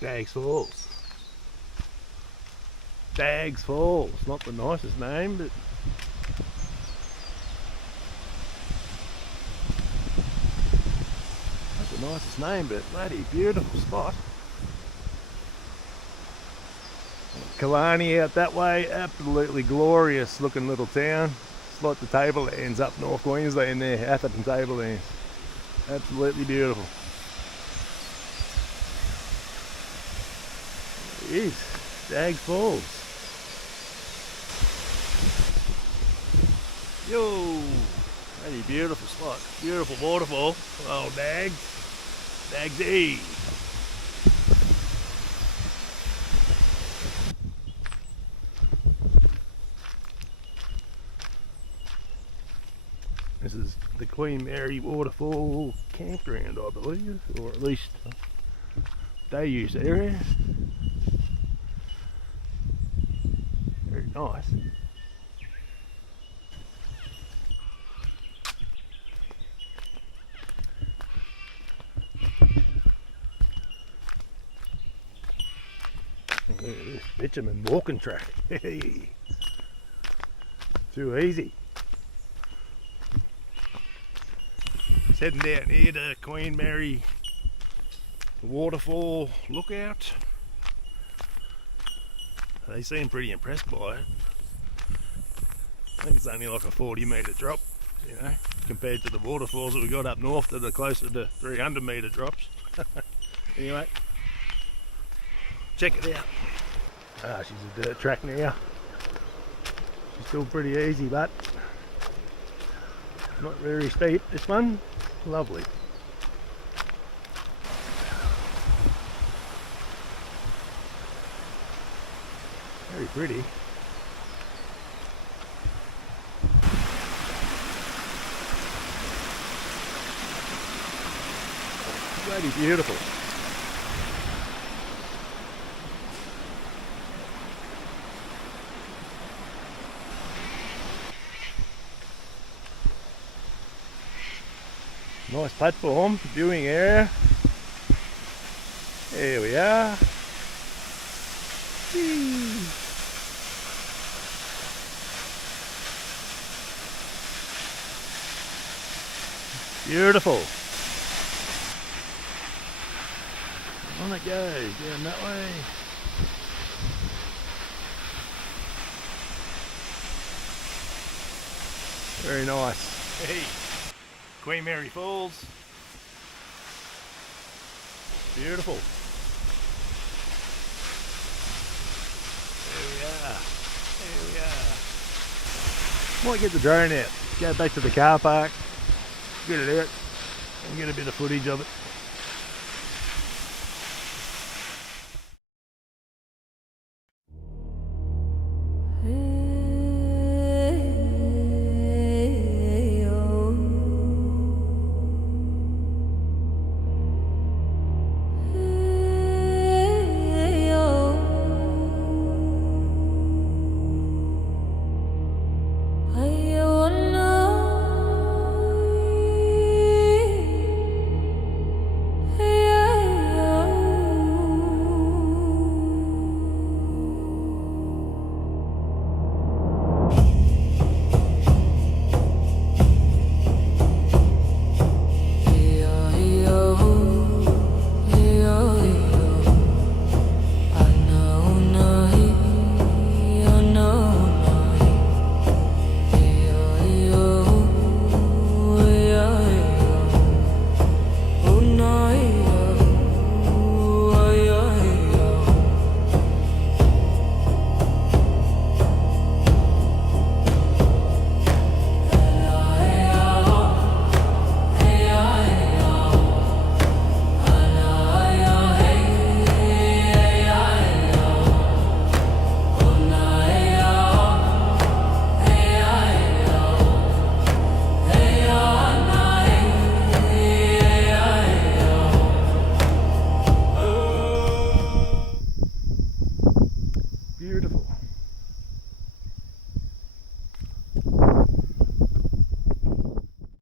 Daggs Falls. Daggs Falls. Not the nicest name, but not the nicest name, but bloody beautiful spot. Killarney out that way, absolutely glorious looking little town. It's like the Tablelands up North Queensland there, Atherton Tablelands. Absolutely beautiful. It is, Daggs Falls. Yo, bloody beautiful spot, beautiful waterfall. Oh, Daggs, Daggs E. This is the Queen Mary Waterfall campground, I believe, or at least day use area. Very nice. Look at this bitumen walking track. Hey, too easy. Heading down here to Queen Mary Waterfall Lookout. They seem pretty impressed by it. I think it's only like a 40-metre drop, you know, compared to the waterfalls that we got up north that are closer to 300-metre drops. Anyway, check it out. Ah, she's a dirt track now. She's still pretty easy, but not very steep, this one. Lovely. Very pretty. Bloody beautiful. Nice platform, viewing area. There we are. Whee. Beautiful. On it goes, down that way. Very nice. Hey. Queen Mary Falls. Beautiful. There we are. Might get the drone out. Go back to the car park. Get it out and get a bit of footage of it.